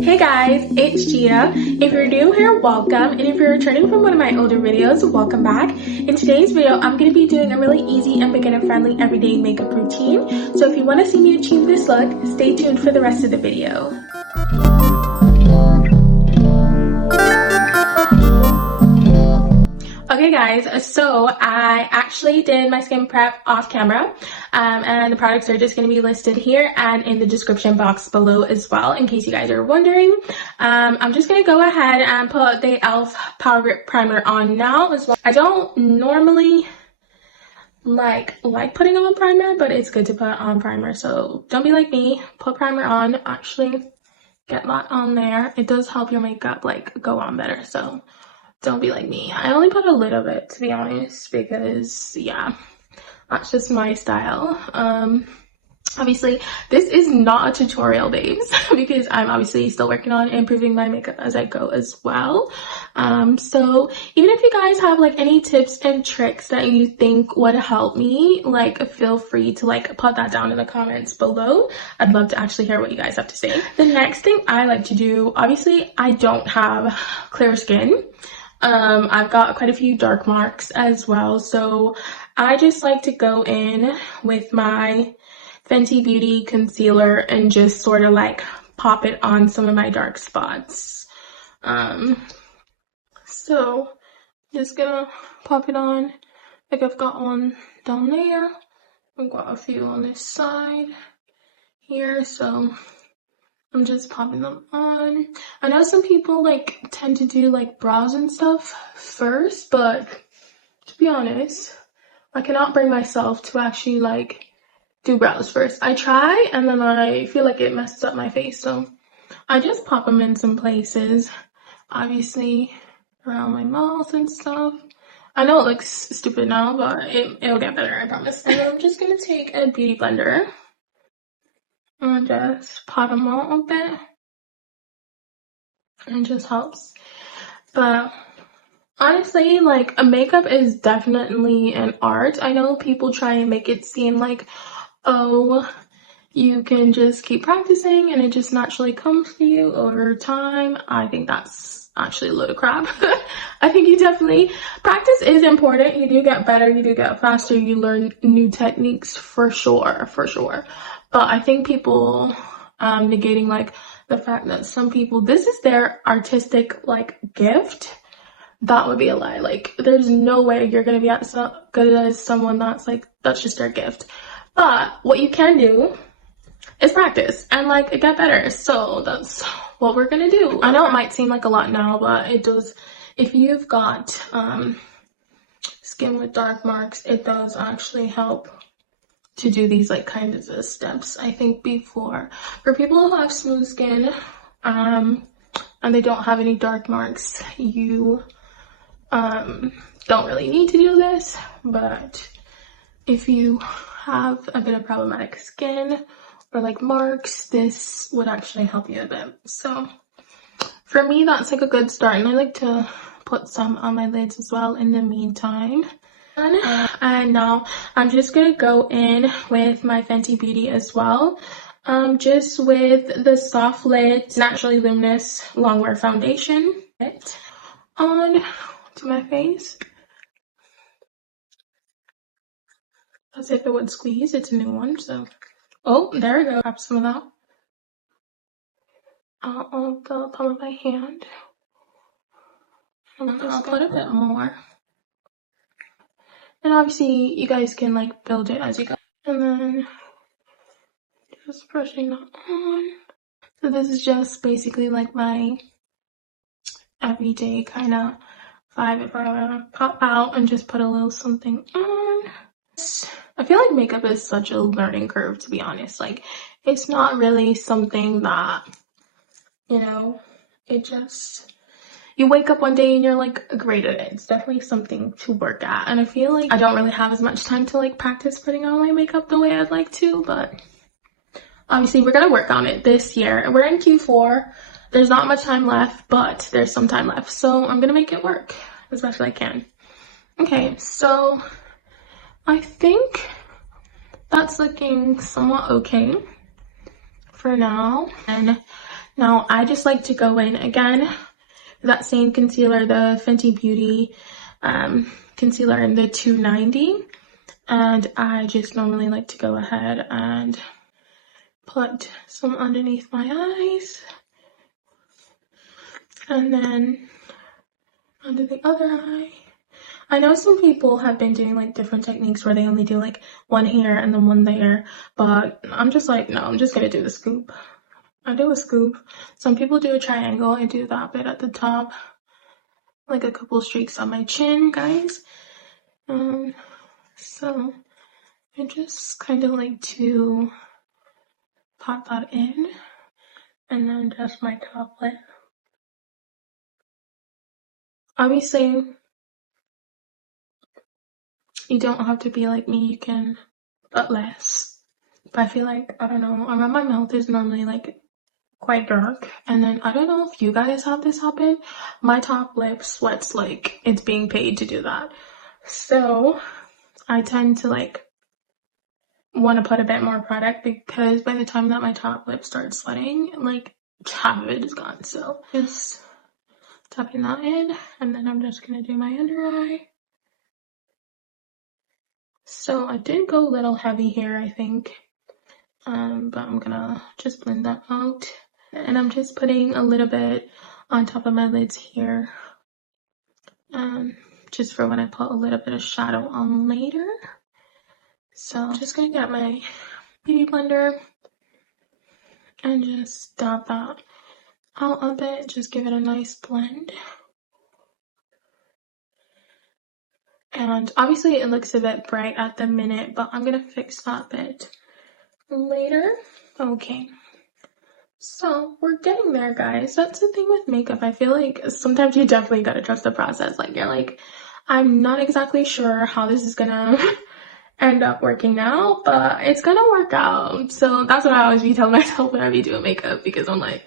Hey guys, it's Chia. If you're new here, welcome, and if you're returning from one of my older videos, welcome back. In today's video, I'm going to be doing a really easy and beginner-friendly everyday makeup routine. So if you want to see me achieve this look, stay tuned for the rest of the video. Okay guys, so I actually did my skin prep off camera, and the products are just going to be listed here and in the description box below as well, in case you guys are wondering. I'm just going to go ahead and put the e.l.f. Power Grip Primer on now as well. I don't normally like putting on primer, but it's good to put on primer, so don't be like me. Put primer on, actually get that on there. It does help your makeup like go on better, so don't be like me. I only put a little bit, to be honest, because yeah, that's just my style. Obviously this is not a tutorial, babes, because I'm obviously still working on improving my makeup as I go as well. So even if you guys have like any tips and tricks that you think would help me, like feel free to like put that down in the comments below. I'd love to actually hear what you guys have to say. The next thing I like to do, obviously I don't have clear skin. I've got quite a few dark marks as well, so I just like to go in with my Fenty Beauty concealer and just sort of like pop it on some of my dark spots. So just gonna pop it on. Like I've got one down there, I've got a few on this side here, so I'm just popping them on. I know some people like tend to do like brows and stuff first, but to be honest, I cannot bring myself to actually like do brows first. I try and then I feel like it messes up my face, so I just pop them in some places, obviously around my mouth and stuff. I know it looks stupid now, but it'll get better, I promise. And then I'm just gonna take a beauty blender and just pot them out a bit. It just helps. But honestly, like, a makeup is definitely an art. I know people try and make it seem like, oh, you can just keep practicing and it just naturally comes to you over time. I think that's actually a load of crap. I think you definitely, practice is important. You do get better, you do get faster, you learn new techniques for sure, for sure. But I think people negating like the fact that some people, this is their artistic like gift. That would be a lie. Like, there's no way you're gonna be as good as someone that's like, that's just their gift. But what you can do is practice and like get better. So that's what we're gonna do. I know it might seem like a lot now, but it does. If you've got skin with dark marks, it does actually help to do these like kinds of steps. I think before, for people who have smooth skin and they don't have any dark marks, you don't really need to do this. But if you have a bit of problematic skin or like marks, this would actually help you a bit. So for me, that's like a good start, and I like to put some on my lids as well in the meantime. And now I'm just gonna go in with my Fenty Beauty as well, just with the Soft Lit Naturally Luminous Longwear Foundation on to my face, as if it would squeeze. It's a new one, so oh, there we go. Grab some of that out of the palm of my hand, and I'll put a bit more. And obviously, you guys can like build it as you go. And then just brushing that on. So this is just basically like my everyday kind of vibe. If I want to pop out and just put a little something on. I feel like makeup is such a learning curve, to be honest. Like, it's not really something that, you know, it just, you wake up one day and you're like great at it. It's definitely something to work at. And I feel like I don't really have as much time to like practice putting on my makeup the way I'd like to, but obviously we're gonna work on it this year. We're in Q4. There's not much time left, but there's some time left. So I'm gonna make it work as best as I can. Okay, so I think that's looking somewhat okay for now. And Now I just like to go in again with that same concealer, the Fenty Beauty concealer in the 290, and I just normally like to go ahead and put some underneath my eyes, and then under the other eye. I know some people have been doing like different techniques where they only do like one here and then one there, but I'm just like, no, I'm just gonna do the scoop. I do a scoop. Some people do a triangle. I do that bit at the top, like a couple streaks on my chin, guys. So I just kind of like to pop that in, and then just my top lip. Obviously, you don't have to be like me. You can put less. But I feel like, I don't know, around my mouth is normally like quite dark, and then I don't know if you guys have this happen. My top lip sweats like it's being paid to do that. So I tend to like want to put a bit more product, because by the time that my top lip starts sweating, like half of it is gone. So just tapping that in, and then I'm just gonna do my under eye. So I did go a little heavy here, I think, but I'm gonna just blend that out, and I'm just putting a little bit on top of my lids here, just for when I put a little bit of shadow on later. So I'm just gonna get my beauty blender and just dab that out a bit, just give it a nice blend. And obviously it looks a bit bright at the minute, but I'm gonna fix that bit later. Okay, so we're getting there, guys. That's the thing with makeup. I feel like sometimes you definitely gotta trust the process. Like, you're like, I'm not exactly sure how this is gonna end up working out, but it's gonna work out. So that's what I always be telling myself when I be doing makeup, because I'm like,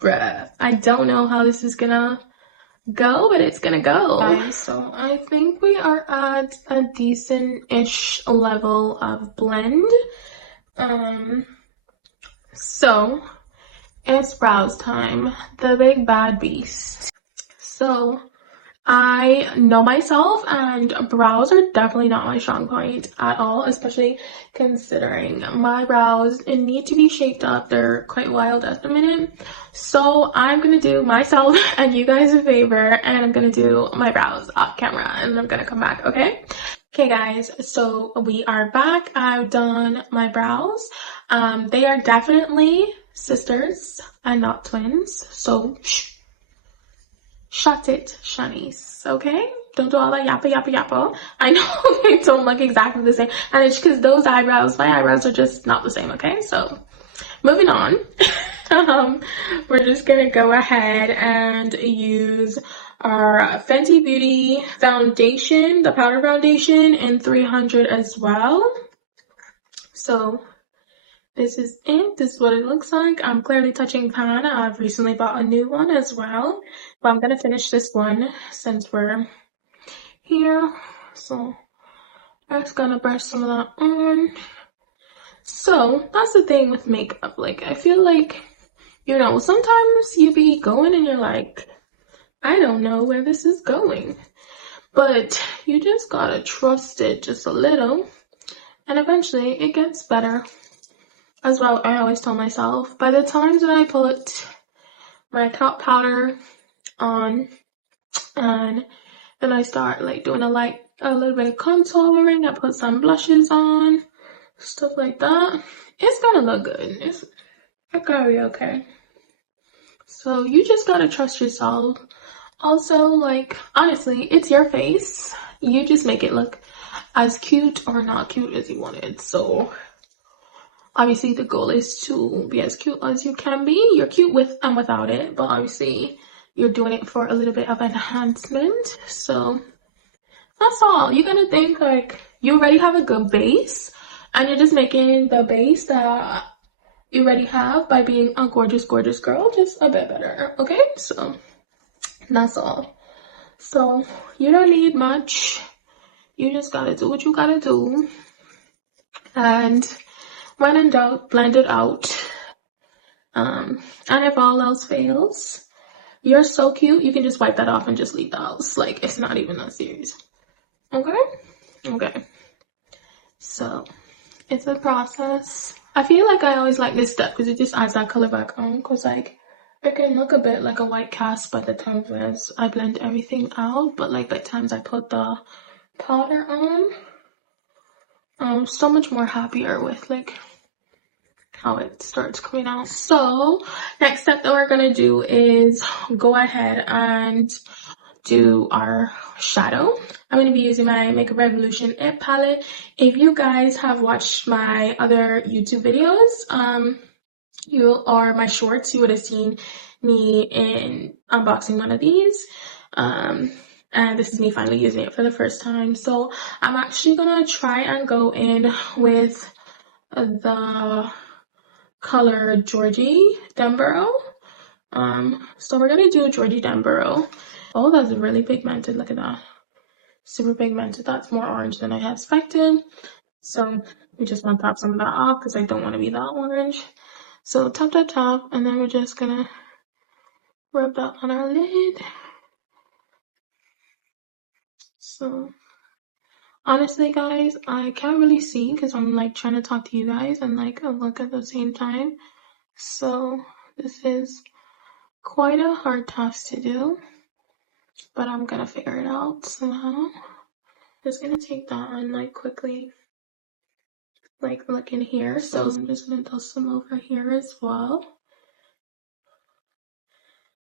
bruh, I don't know how this is gonna go, but it's gonna go. Guys, so I think we are at a decent-ish level of blend. So it's brows time, the big bad beast. So I know myself, and brows are definitely not my strong point at all, especially considering my brows need to be shaped up. They're quite wild at the minute. So I'm gonna do myself and you guys a favor, and I'm gonna do my brows off camera, and I'm gonna come back, okay? Okay guys, so we are back. I've done my brows. They are definitely sisters and not twins, so shut it, shunies, okay? Don't do all that yappa yappa yappa. I know they don't look exactly the same, and it's because those eyebrows, my eyebrows are just not the same, okay? So moving on. We're just gonna go ahead and use our Fenty Beauty foundation, the powder foundation in 300 as well. So this is it. This is what it looks like. I'm clearly touching pan. I've recently bought a new one as well, but I'm gonna finish this one since we're here. So I'm just gonna brush some of that on. So that's the thing with makeup. Like, I feel like, you know, sometimes you be going and you're like, I don't know where this is going, but you just gotta trust it just a little, and eventually it gets better. As well, I always tell myself, by the time that I put my top powder on, and then I start like doing a little bit of contouring, I put some blushes on, stuff like that, it's gonna look good. It's gonna be okay. So you just gotta trust yourself. Also, like, honestly, it's your face. You just make it look as cute or not cute as you want it. So obviously the goal is to be as cute as you can be. You're cute with and without it, but obviously you're doing it for a little bit of enhancement. So that's all. You gotta think like you already have a good base, and you're just making the base that you already have by being a gorgeous, gorgeous girl just a bit better, okay? So that's all. So you don't need much. You just gotta do what you gotta do. And when in doubt, blend it out. And if all else fails, you're so cute, you can just wipe that off and just leave the house. Like, it's not even that serious. Okay? Okay. So, it's a process. I feel like I always like this step because it just adds that color back on. Because, like, it can look a bit like a white cast by the time as I blend everything out. But, like, by the times I put the powder on, I'm so much more happier with, like, how it starts coming out. So, next step that we're going to do is go ahead and do our shadow. I'm going to be using my Makeup Revolution It palette. If you guys have watched my other YouTube videos, or my shorts, you would have seen me in unboxing one of these. And this is me finally using it for the first time. So I'm actually going to try and go in with the color Georgie Denborough. So we're going to do Georgie Denborough. Oh, that's really pigmented. Look at that. Super pigmented. That's more orange than I had expected. So we just want to tap some of that off because I don't want to be that orange. So tap, tap, tap. And then we're just going to rub that on our lid. So honestly, guys, I can't really see because I'm like trying to talk to you guys and like look at the same time. So this is quite a hard task to do, but I'm gonna figure it out somehow. Just gonna take that and like quickly like look in here. So I'm just gonna dust some over here as well.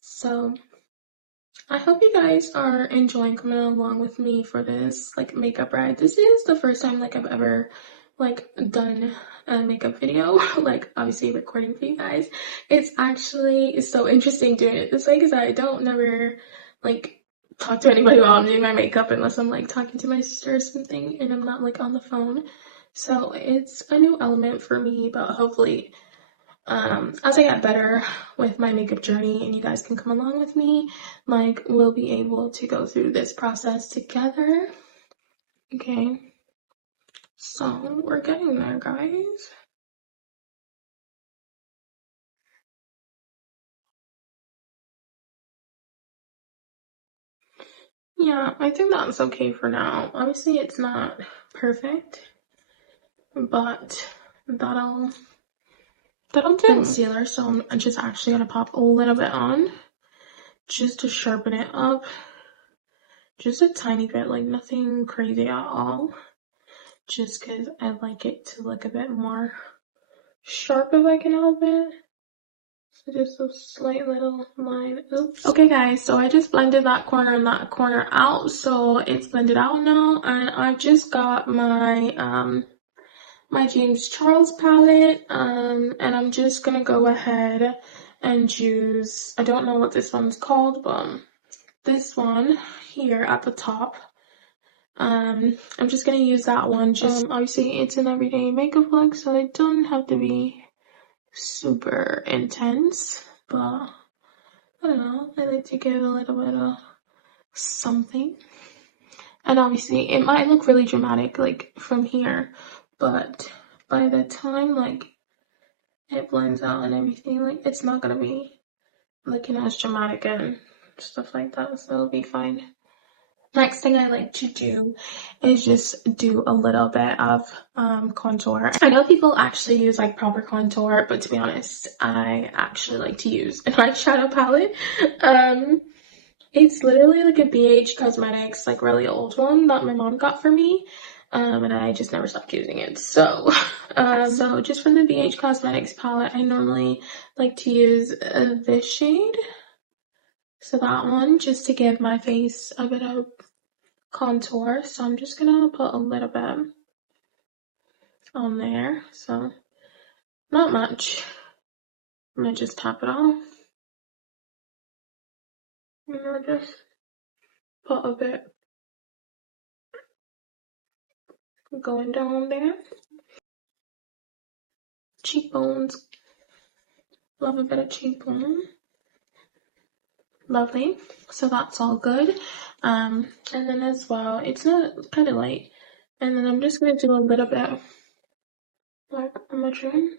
So I hope you guys are enjoying coming along with me for this like makeup ride. This is the first time like I've ever like done a makeup video, like obviously recording for you guys. It's actually so interesting doing it this way because I don't never like talk to anybody while I'm doing my makeup unless I'm like talking to my sister or something and I'm not like on the phone. So it's a new element for me, but hopefully as I get better with my makeup journey and you guys can come along with me, like we'll be able to go through this process together. Okay, so we're getting there, guys. Yeah, I think that's okay for now. Obviously it's not perfect, but that'll do. Concealer, so I'm just actually gonna pop a little bit on just to sharpen it up. Just a tiny bit, like nothing crazy at all. Just because I like it to look a bit more sharp if I can help it. So just a slight little line. Oops. Okay guys, so I just blended that corner and that corner out. So it's blended out now. And I've just got my my James Charles palette. And I'm just gonna go ahead and use, I don't know what this one's called, but this one here at the top. I'm just gonna use that one. Just obviously it's an everyday makeup look, so it doesn't have to be super intense, but I don't know, I like to give a little bit of something. And obviously it might look really dramatic like from here, but by the time like it blends out and everything, like it's not gonna be looking as dramatic and stuff like that, so it'll be fine. Next thing I like to do is just do a little bit of contour. I know people actually use like proper contour, but to be honest, I actually like to use an eyeshadow palette. It's literally like a BH Cosmetics, like really old one that my mom got for me. And I just never stopped using it. So, so just from the BH Cosmetics palette, I normally like to use this shade. So that one, just to give my face a bit of contour. So I'm just gonna put a little bit on there. So not much. I'm gonna just tap it off. I'm gonna just put a bit going down there. Cheekbones. Love a bit of cheekbone. Lovely. So that's all good. And then as well, it's not kind of light. And then I'm just gonna do a little bit like on my chin.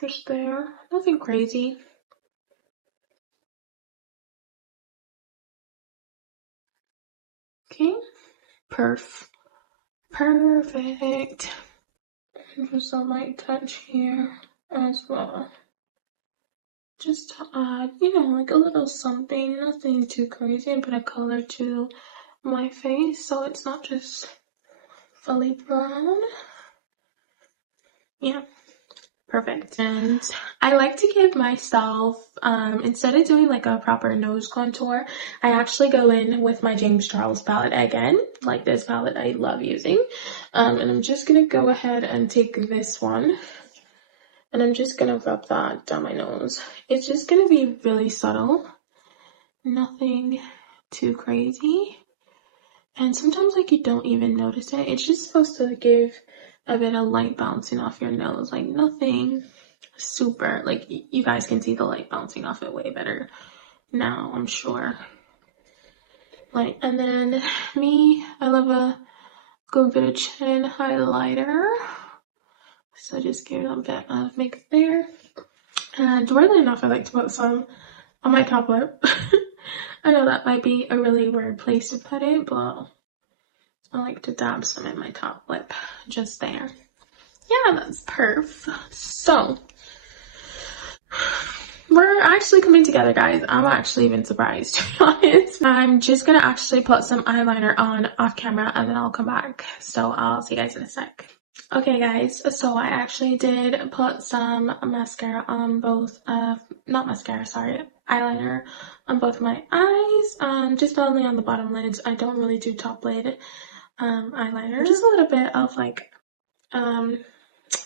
Just there. Nothing crazy. Okay. Perfect. Just a light touch here as well. Just to add, like a little something, nothing too crazy, and put a color to my face so it's not just fully brown. Yeah. Perfect. And I like to give myself, instead of doing like a proper nose contour, I actually go in with my James Charles palette again, like this palette I love using. And I'm just gonna go ahead and take this one, and I'm just gonna rub that down my nose. It's just gonna be really subtle, nothing too crazy. And sometimes like you don't even notice it. It's just supposed to give a bit of light bouncing off your nose, like nothing super, like you guys can see the light bouncing off it way better now, I'm sure. Like, and then I love a good bit of chin highlighter. So just give it a bit of makeup there. And weirdly enough, I like to put some on my top lip. I know that might be a really weird place to put it, but I like to dab some in my top lip, just there. Yeah, that's perf. So, we're actually coming together, guys. I'm actually even surprised, to be honest. I'm just gonna actually put some eyeliner on off camera and then I'll come back. So I'll see you guys in a sec. Okay, guys, so I actually did put some mascara on both of, not mascara, sorry, eyeliner on both of my eyes, just only on the bottom lids. I don't really do top lid eyeliner. Just a little bit of like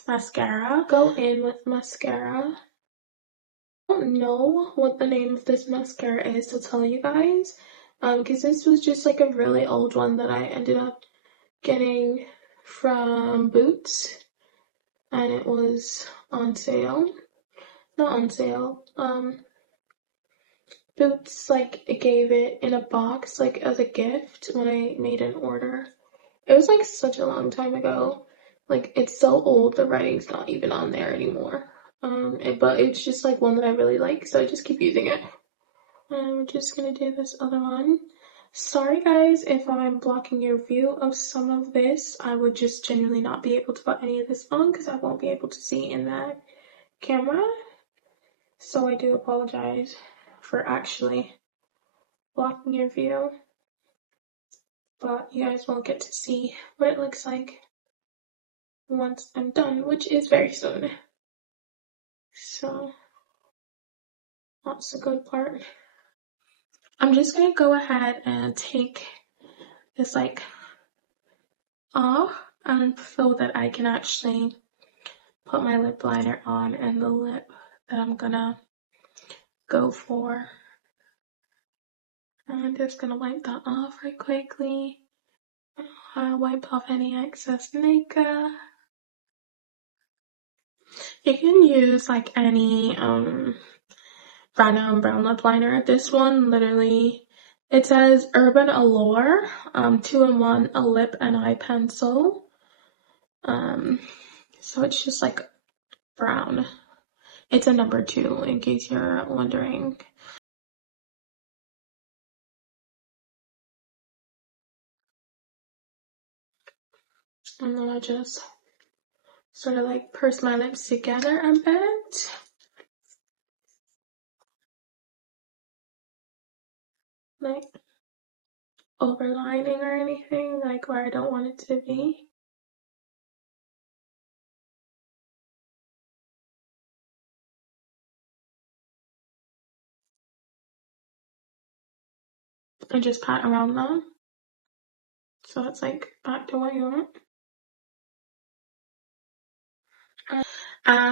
mascara. Go in with mascara. I don't know what the name of this mascara is to tell you guys, because this was just like a really old one that I ended up getting from Boots, and it was on sale. Not on sale. Boots like gave it in a box like as a gift when I made an order. It was like such a long time ago. Like it's so old the writing's not even on there anymore. But it's just like one that I really like, so I just keep using it. I'm just gonna do this other one. Sorry guys if I'm blocking your view of some of this. I would just genuinely not be able to put any of this on because I won't be able to see in that camera. So I do apologize for actually blocking your view. But you guys won't get to see what it looks like once I'm done, which is very soon. So that's the good part. I'm just gonna go ahead and take this like off and so that I can actually put my lip liner on and the lip that I'm gonna go for. I'm just gonna wipe that off right quickly. Wipe off any excess makeup. You can use like any random brown lip liner. This one literally, it says Urban Allure, 2-in-1, a lip and eye pencil. So it's just like brown. It's a number 2 in case you're wondering. And then I just sort of like purse my lips together a bit. Like overlining or anything, like where I don't want it to be. And just pat around them. So it's like back to what you want.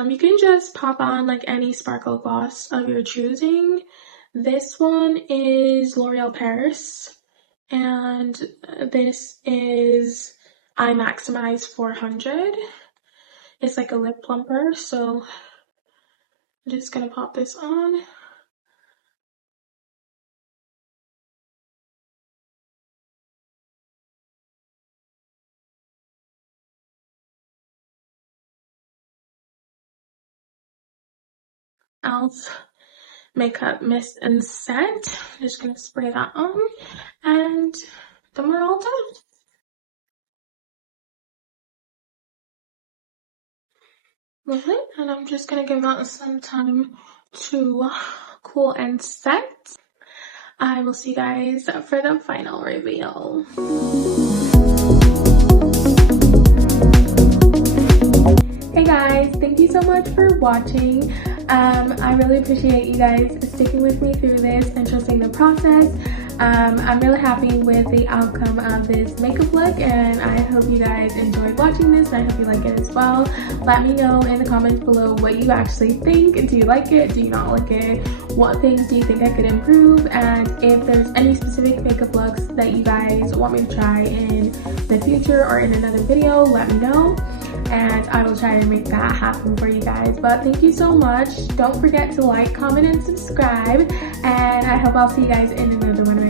You can just pop on like any sparkle gloss of your choosing. This one is L'Oreal Paris, and this is I Maximize 400. It's like a lip plumper, so I'm just gonna pop this on. e.l.f. makeup mist and scent. I'm just gonna spray that on, and then we're all done. Lovely, and I'm just gonna give that some time to cool and set. I will see you guys for the final reveal. Hey guys, thank you so much for watching. I really appreciate you guys sticking with me through this and trusting the process. I'm really happy with the outcome of this makeup look, and I hope you guys enjoyed watching this, and I hope you like it as well. Let me know in the comments below what you actually think. Do you like it? Do you not like it? What things do you think I could improve? And if there's any specific makeup looks that you guys want me to try in the future or in another video, let me know, and I will try to make that happen for you guys. But thank you so much. Don't forget to like, comment, and subscribe, and I hope I'll see you guys in another one.